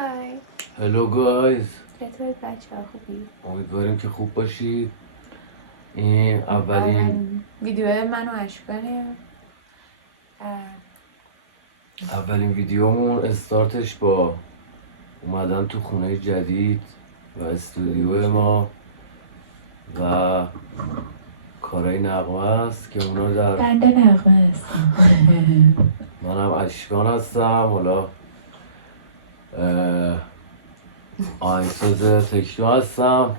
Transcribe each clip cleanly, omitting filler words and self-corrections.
های هلو گایز، چطورید بچه ها؟ خوبی؟ امیدواریم که خوب باشید. این اولین ویدیو منو اشکانه. اولین ویدیومون استارتش با اومدن تو خونه جدید و استودیو ما و کارهای نغمه است که اونا در بنده نغمه است. منم اشکان هستم. حالا آهنگساز تکنو هستم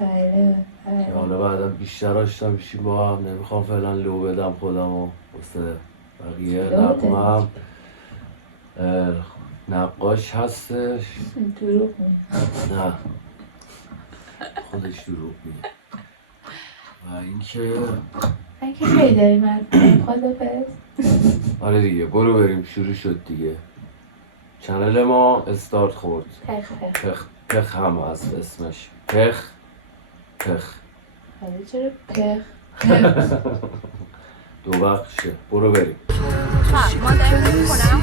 بله که حالا بعدا بیشتر آشنا بشیم با هم. نمیخوام فعلا لو بدم خودم و واسه بقیه. نغمه نقاش هستش. دروغ میگه. نه خودش دروغ میگه. و اینکه خیلی داریم از خدافظ. آره دیگه، برو بریم. شروع شد دیگه. چنل ما استارت خورد. پخ هم از اسمش. پخ حالا چرا پخ؟ دو بخشه. برو بریم. ما داریم خونم.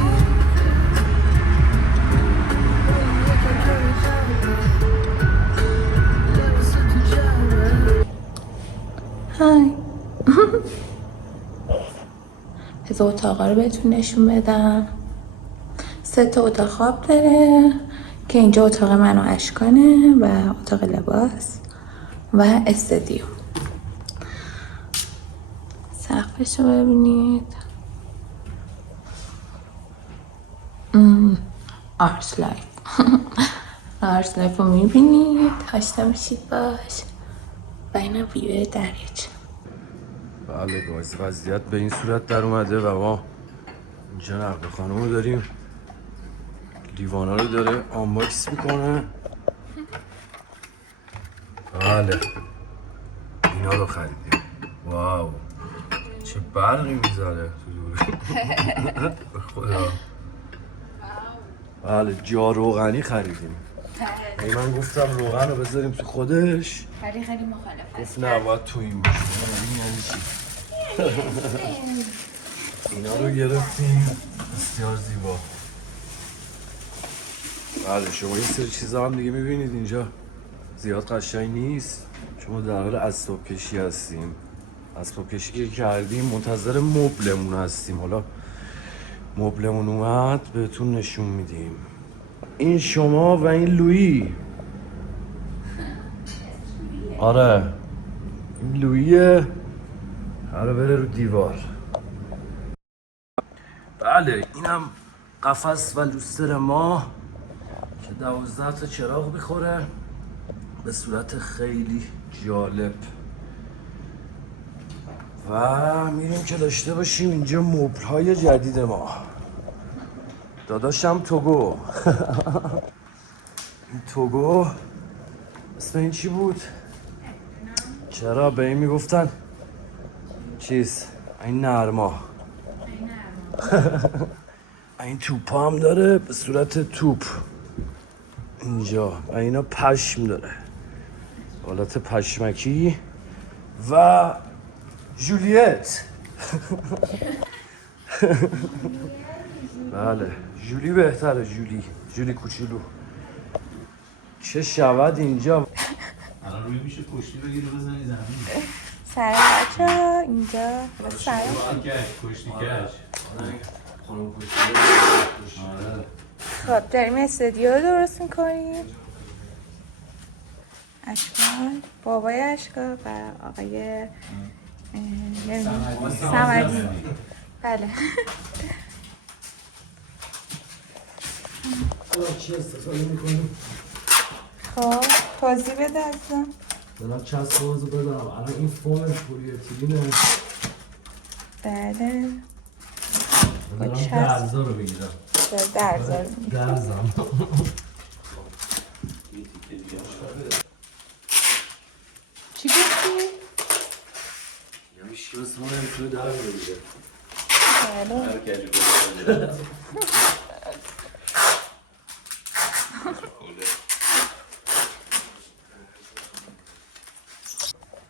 های از اتاقا رو بهتون نشون بدم. 3 تا اتاق خواب داره که اینجا اتاق من و اشکانه و اتاق لباس و استودیو. سقفش رو ببینید. آرس لایف. آرس لایف رو میبینید. آشنا میشید باش. و اینم ویو دریاچه. بله گایز، وضعیت به این صورت در اومده و ما اینجا نقل خانم رو داریم. لیوانا رو داره آنباکس میکنه. بله اینا رو خریدیم. واو چه برقی میزنه تو دور. به خدا. بله جا روغنی خریدیم. ای من گفتم روغن رو بذاریم تو خودش، خیلی مخالفت گفت نه باید تو این باشه. این یعنی چی؟ اینا رو گرفتیم. بسیار زیبا. بله شما این سری چیزا هم دیگه میبینید اینجا زیاد قشنگ نیست. شما در حال اسباب کشی هستیم. اسباب کشی که کردیم منتظر مبلمون هستیم. حالا مبلمون اومد بهتون نشون میدیم. این شما و این لویی. آره این لوییه. حالا بره رو دیوار. بله اینم قفس و لوستر ما که 12 تا چراغ میخوره به صورت خیلی جالب. و میریم که داشته باشیم اینجا مبل‌های جدید ما. داداشم توگو. این توگو اسم این چی بود؟ چرا به این میگفتن چیز؟ این نرما. این توپ هم داره به صورت توپ اینجا و اینا پشم داره، حالت پشمکی. و جولیت. بله جولی بهتره. جولی کوچولو. چه شود اینجا. الان روی میشه کشتی بگیر و بزنی زمین. سر بچه ها اینجا سر کشتی کش. خب داریم استودیو رو درست میکنیم. اشکان، بابای اشکان و آقای سمدی. بله. چی استفاده میکنیم؟ خب توضیح بده ازم. دارم چسب بازو بدارم. الان این فوم پولی‌اتیلینه. بله دارم درزا رو بگیرم. درزم. چی گفتی؟ یعنی هیچ که بس ما نمیتونه در بگیره. بله.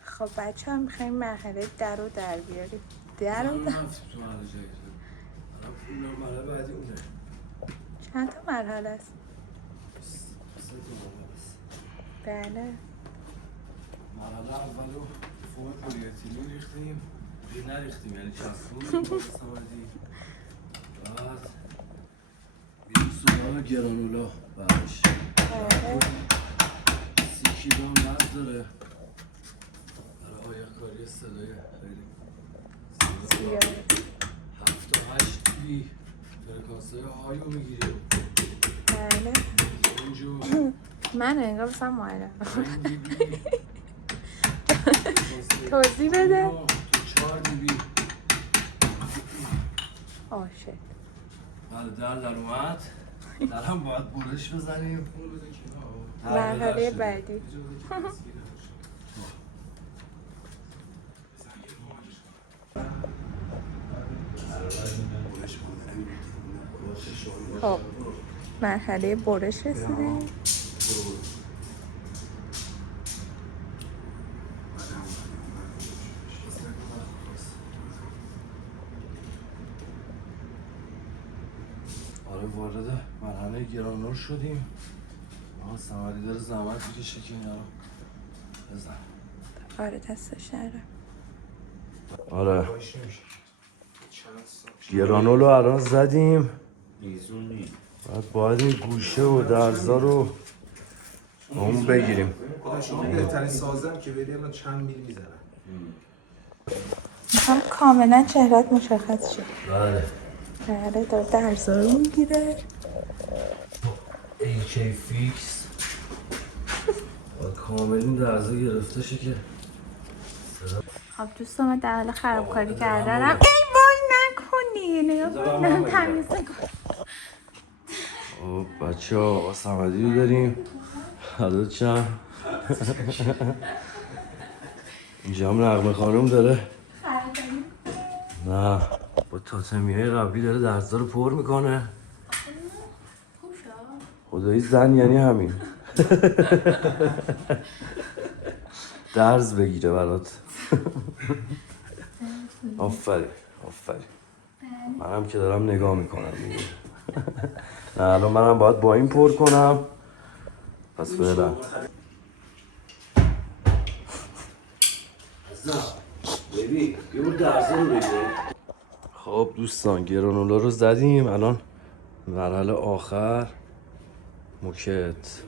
خب بچه هم میخواییم مرحله در رو در بیاریم. در رو در چند تا مرحله است؟ بله. مرحله اولو فوم پلی‌اتیلین ریختیم. نریختیم یعنی چسبوندیم با استفادی. بعد بیرون سراغ گرانولا بعدش. 30 کیلو هم وزن داره. برای آیق‌کاری صدای خیلی زیاد. 7 تا 8 پی فرکانس‌های های رو میگیریم. بله. اونجا من انگار بسم معلم. این بی توضیح بده. تو 4 دی بی. آشه. بله در اومد. درم باید برش بزنیم. مرحله بعدی. خب مرحله برش رسیدیم. آره وارد مرحله گرانور شدیم. سمری داره زحمت میکشه که اینا رو بزن. آره دستش نرم. آره گرانولو الان زدیم. بعد باید این گوشه و درزا رو اون بگیریم. شما بهترین سازم که بری الان چند میل میزنن. میخوام کاملا چهرت مشخص شه. بله بله داره درزا رو میگیره. AK فیکس باید کامل این درزا گرفته شه که خب دوستان من در حال خرابکاری کردنم. ای وای نکنی نگاه کنم تمیز نکن. خب بچه ها آقا صمدی رو داریم. عدد چند اینجا هم نغمه خانم داره. نه با تاتمیه قبلی داره درزا رو پر میکنه. خدایی زن یعنی همین. درز بگیره برات. آفرین آفرین. منم که دارم نگاه میکنم دیگه. نه الان منم باید با این پر کنم. پس برم. ببین یه بود درزا رو بگیره. خب دوستان گرانولا رو زدیم. الان مرحله آخر موکت.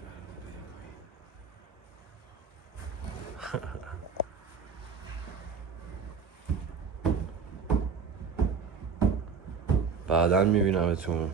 بعداً میبینمتون.